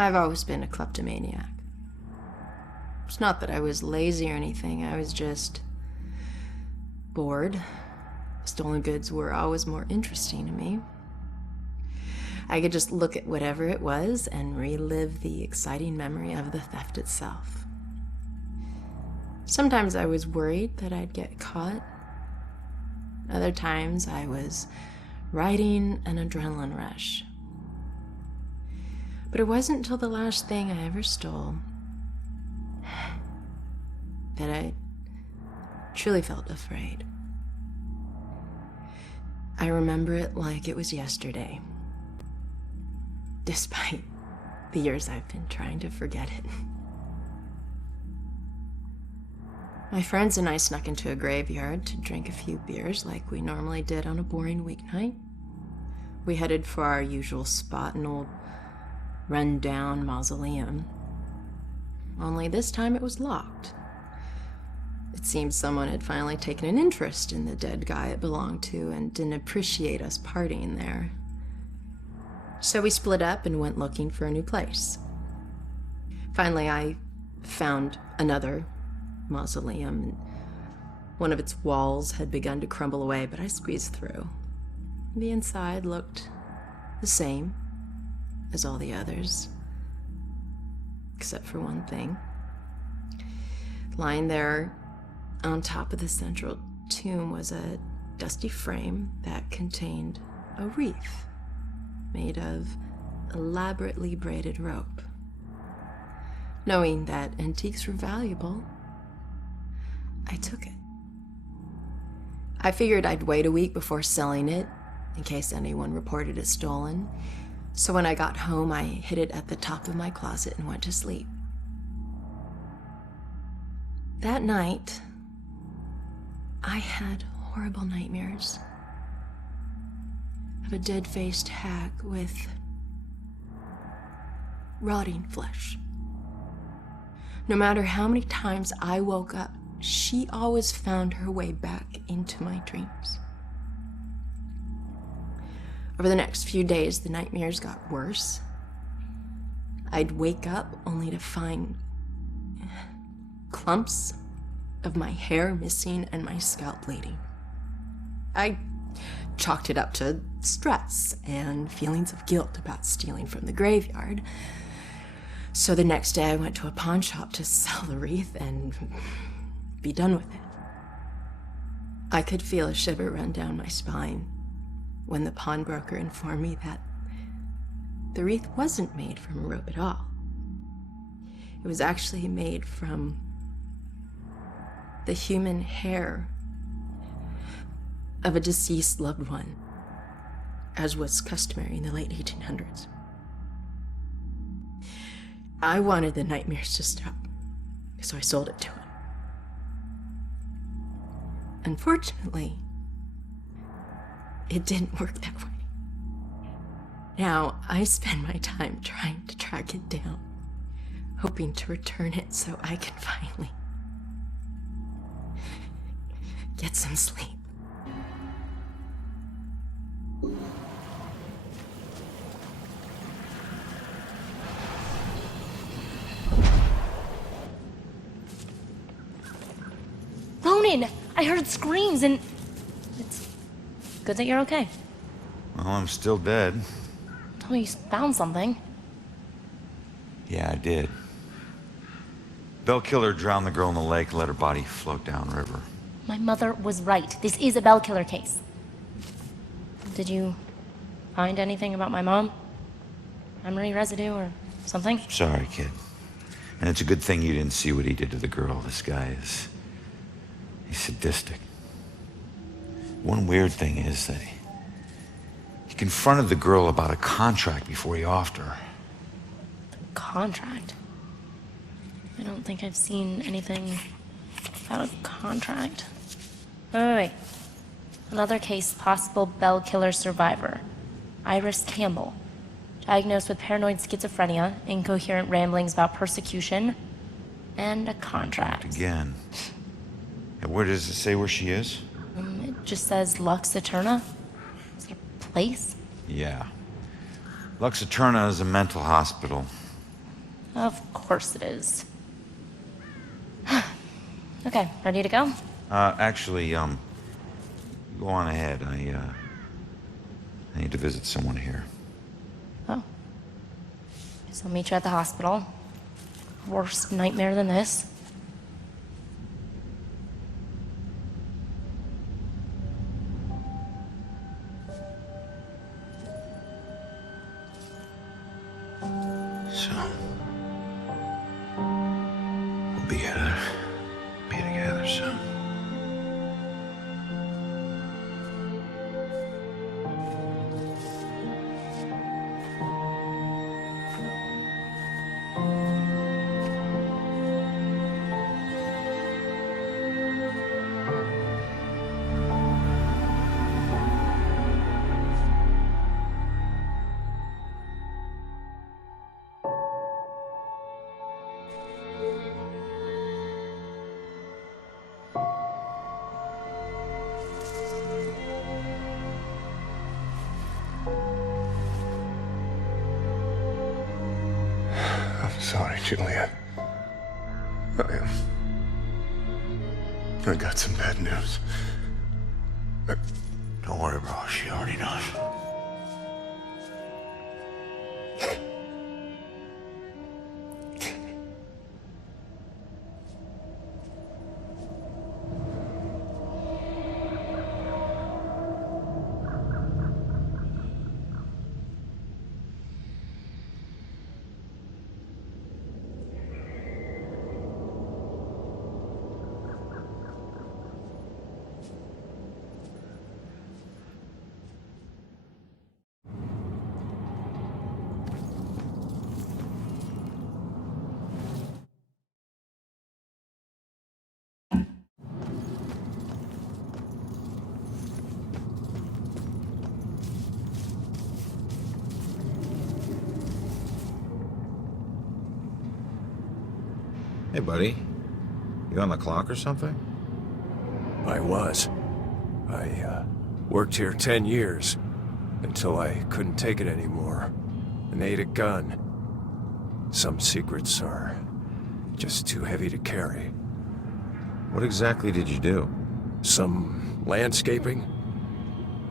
I've always been a kleptomaniac. It's not that I was lazy or anything, I was just bored. Stolen goods were always more interesting to me. I could just look at whatever it was and relive the exciting memory of the theft itself. Sometimes I was worried that I'd get caught. Other times I was riding an adrenaline rush. But it wasn't until the last thing I ever stole that I truly felt afraid. I remember it like it was yesterday, despite the years I've been trying to forget it. My friends and I snuck into a graveyard to drink a few beers like we normally did on a boring weeknight. We headed for our usual spot, an old run-down mausoleum. Only this time it was locked. It seemed someone had finally taken an interest in the dead guy it belonged to and didn't appreciate us partying there. So we split up and went looking for a new place. Finally, I found another mausoleum, and one of its walls had begun to crumble away, but I squeezed through. The inside looked the same as all the others, except for one thing. Lying there on top of the central tomb was a dusty frame that contained a wreath made of elaborately braided rope. Knowing that antiques were valuable, I took it. I figured I'd wait a week before selling it in case anyone reported it stolen. So when I got home, I hid it at the top of my closet and went to sleep. That night, I had horrible nightmares of a dead-faced hag with rotting flesh. No matter how many times I woke up, she always found her way back into my dreams. Over the next few days, the nightmares got worse. I'd wake up only to find clumps of my hair missing and my scalp bleeding. I chalked it up to stress and feelings of guilt about stealing from the graveyard. So the next day I went to a pawn shop to sell the wreath and be done with it. I could feel a shiver run down my spine when the pawnbroker informed me that the wreath wasn't made from a rope at all. It was actually made from the human hair of a deceased loved one, as was customary in the late 1800s. I wanted the nightmares to stop, so I sold it to him. Unfortunately, it didn't work that way. Now, I spend my time trying to track it down, hoping to return it so I can finally get some sleep. Ronan, I heard screams and it's good that you're okay. Well, I'm still dead. Oh, you found something. Yeah, I did. Bell killer drowned the girl in the lake and let her body float downriver. My mother was right. This is a Bell killer case. Did you find anything about my mom? Memory residue or something? Sorry, kid. And it's a good thing you didn't see what he did to the girl. This guy is... he's sadistic. One weird thing is that he confronted the girl about a contract before he offed her. Contract? I don't think I've seen anything about a contract. Wait. Another case, possible Bell killer survivor. Iris Campbell. Diagnosed with paranoid schizophrenia, incoherent ramblings about persecution, and a contract. Again. And where does it say where she is? It just says Lux Eterna. Is it a place? Yeah. Lux Eterna is a mental hospital. Of course it is. Okay, ready to go? Actually, go on ahead. I need to visit someone here. Oh. So I'll meet you at the hospital. Worse nightmare than this. So, we'll be together soon. Sorry, Julia. I got some bad news. Don't worry, bro. She already knows. Hey, buddy. You on the clock or something? I was. I worked here 10 years until I couldn't take it anymore and ate a gun. Some secrets are just too heavy to carry. What exactly did you do? Some landscaping,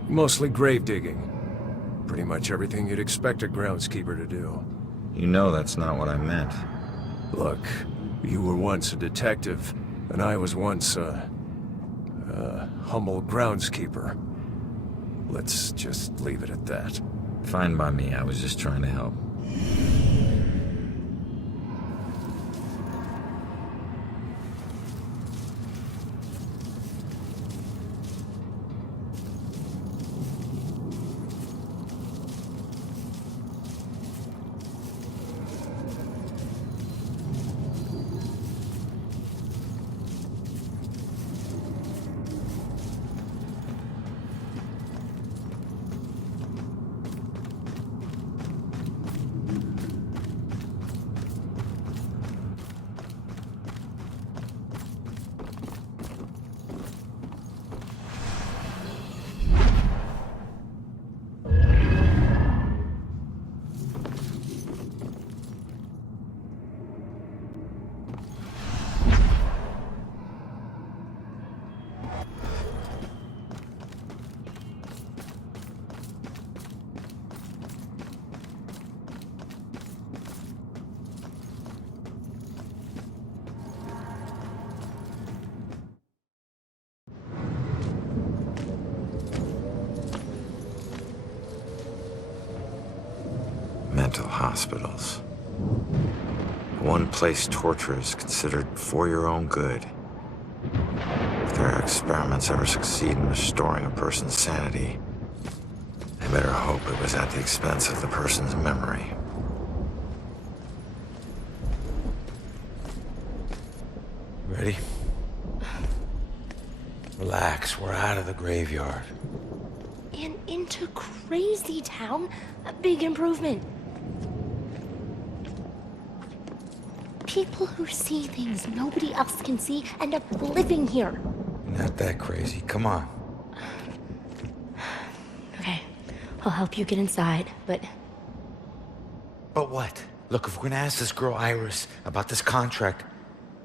mostly grave digging. Pretty much everything you'd expect a groundskeeper to do. You know that's not what I meant. Look, you were once a detective, and I was once a humble groundskeeper. Let's just leave it at that. Fine by me. I was just trying to help. Mental hospitals. One place torture is considered for your own good. If their experiments ever succeed in restoring a person's sanity, they better hope it was at the expense of the person's memory. Ready? Relax, we're out of the graveyard. And into Crazy Town? A big improvement. People who see things nobody else can see end up living here. Not that crazy. Come on. Okay, I'll help you get inside, but But what? Look, if we're gonna ask this girl Iris about this contract,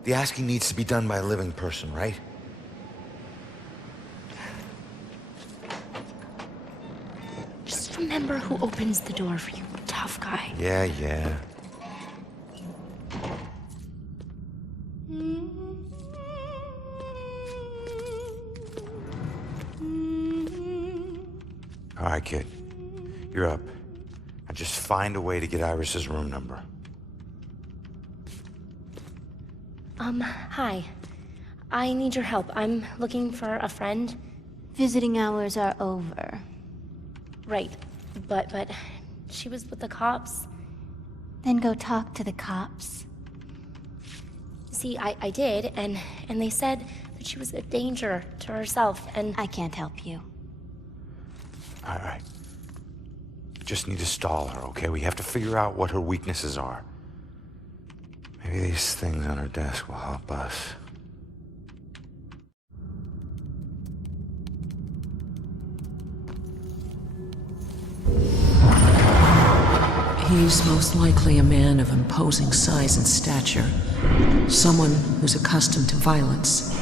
the asking needs to be done by a living person, right? Just remember who opens the door for you, tough guy. Yeah, yeah. All right, kid. You're up. Now just find a way to get Iris's room number. Hi. I need your help. I'm looking for a friend. Visiting hours are over. Right. But she was with the cops. Then go talk to the cops. See, I did, and they said that she was a danger to herself, and I can't help you. All right. Just need to stall her, okay? We have to figure out what her weaknesses are. Maybe these things on her desk will help us. He's most likely a man of imposing size and stature. Someone who's accustomed to violence.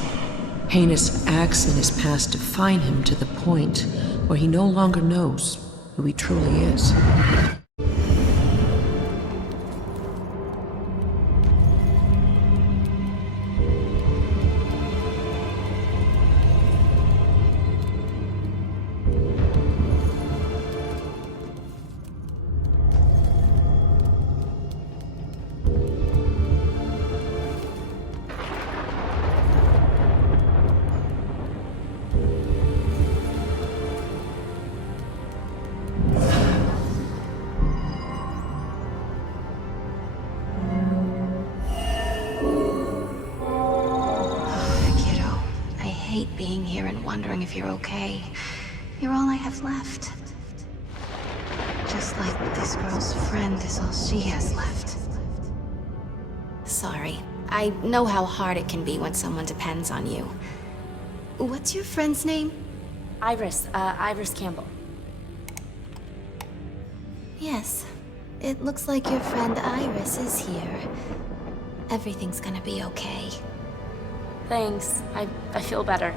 Heinous acts in his past define him to the point where he no longer knows who he truly is. Being here and wondering if you're okay. You're all I have left. Just like this girl's friend is all she has left. Sorry. I know how hard it can be when someone depends on you. What's your friend's name? Iris Campbell. Yes. It looks like your friend Iris is here. Everything's gonna be okay. Thanks. I feel better.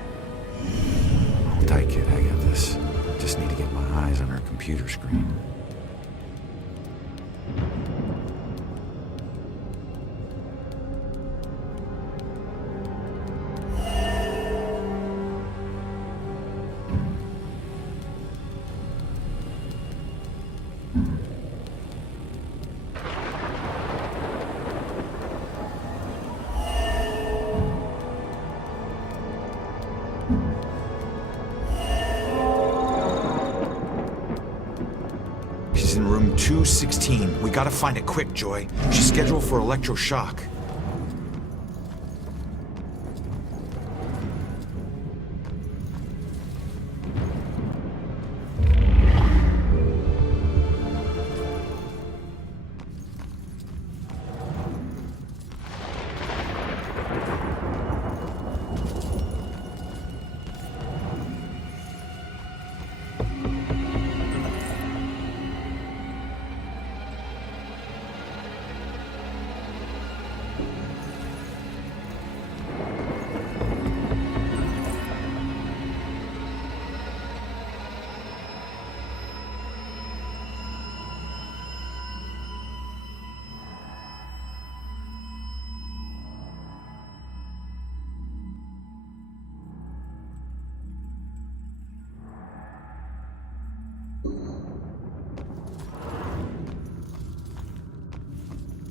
Hold tight, kid. I got this. Just need to get my eyes on her computer screen. She's in room 216. We gotta find it quick, Joy. She's scheduled for electroshock.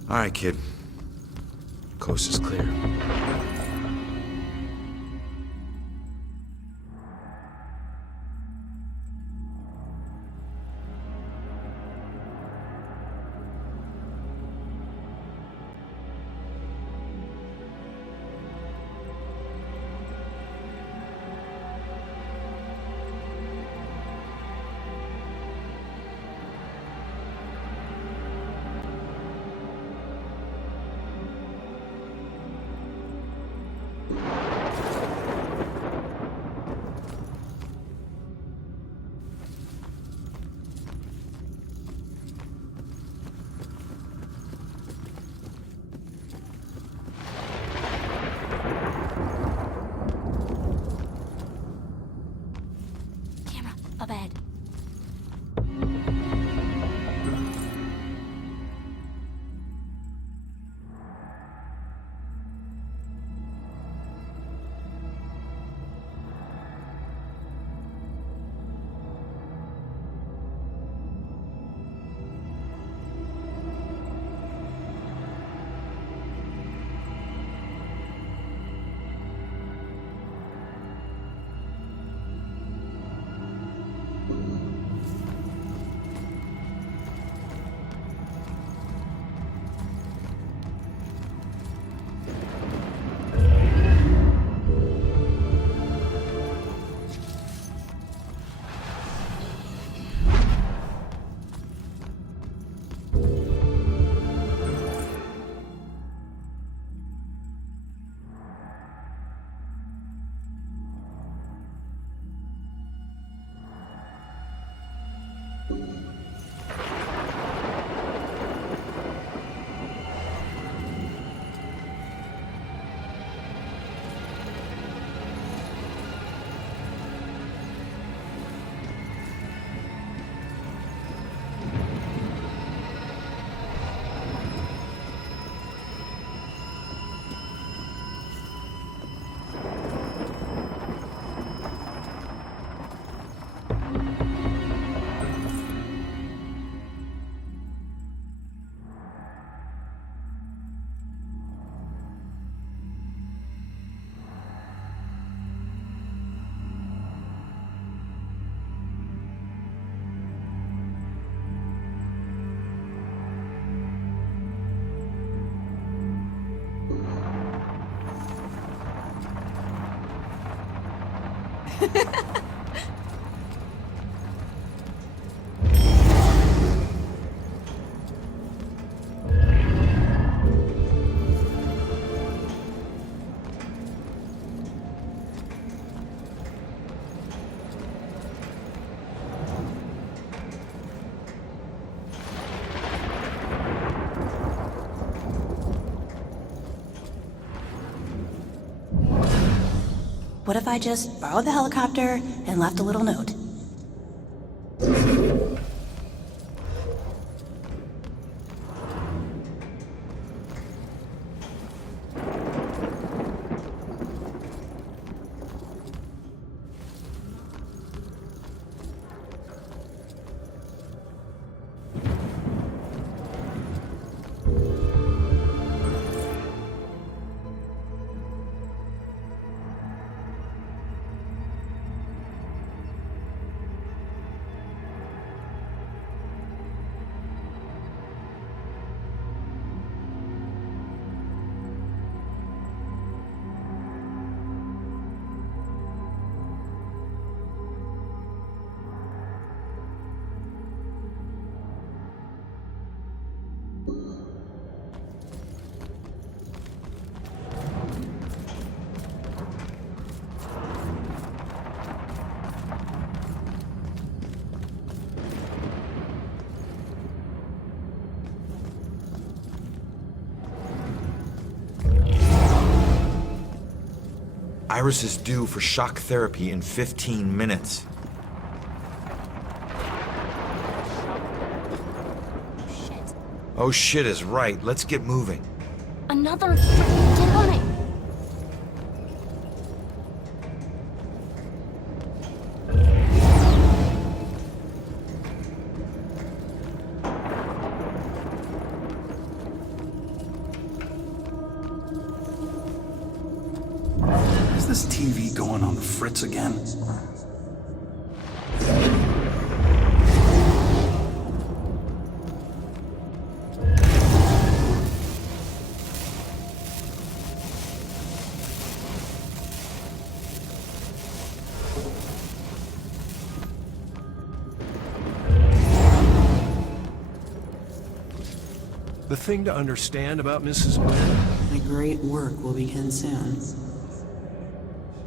All right, kid. Coast is clear. A bed. What if I just borrowed the helicopter and left a little note? Iris is due for shock therapy in 15 minutes. Shit. Oh shit is right. Let's get moving. Another freaking get on it. Is this TV going on the fritz again? The thing to understand about Mrs. Wynn, My great work will begin soon.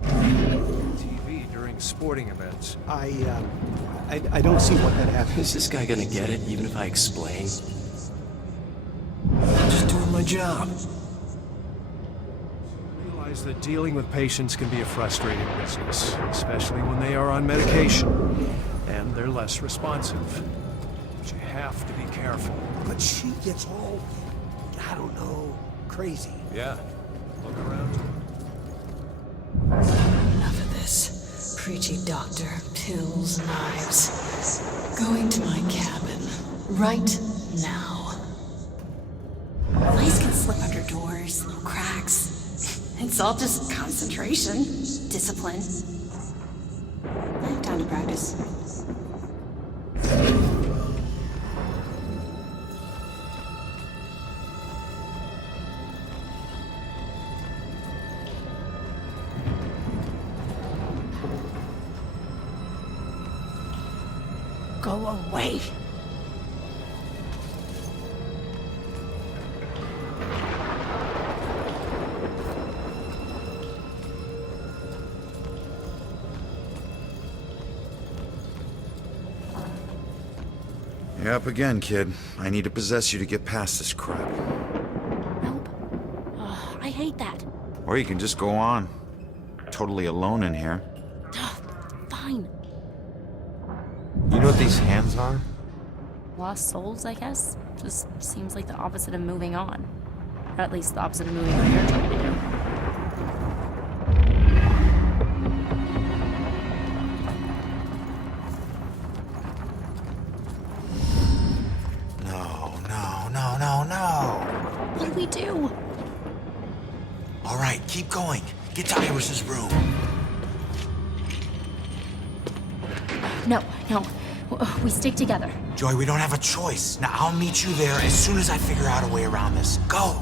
TV during sporting events. I don't see what that happens. Is this guy gonna get it, even if I explain? Just doing my job. Realize that dealing with patients can be a frustrating business, especially when they are on medication. less responsive. But you have to be careful. But she gets all, I don't know, crazy. Yeah. Look around you. Enough of this. Preachy doctor, pills, knives. Going to my cabin. Right now. Lice can slip under doors, little cracks. It's all just concentration, discipline. I have time to practice. Go away. You're up again, kid. I need to possess you to get past this crap. Nope. Ugh, I hate that. Or you can just go on. Totally alone in here. Fine. You know what these hands are? Lost souls, I guess? Just seems like the opposite of moving on. Or at least the opposite of moving on you're trying to do. No. What do we do? All right, keep going. Get to Iris's room. No. We stick together. Joy, we don't have a choice. Now, I'll meet you there as soon as I figure out a way around this. Go!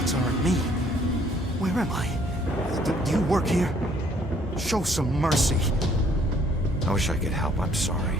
thoughts are on me. Where am I? Do you work here? Show some mercy. I wish I could help. I'm sorry.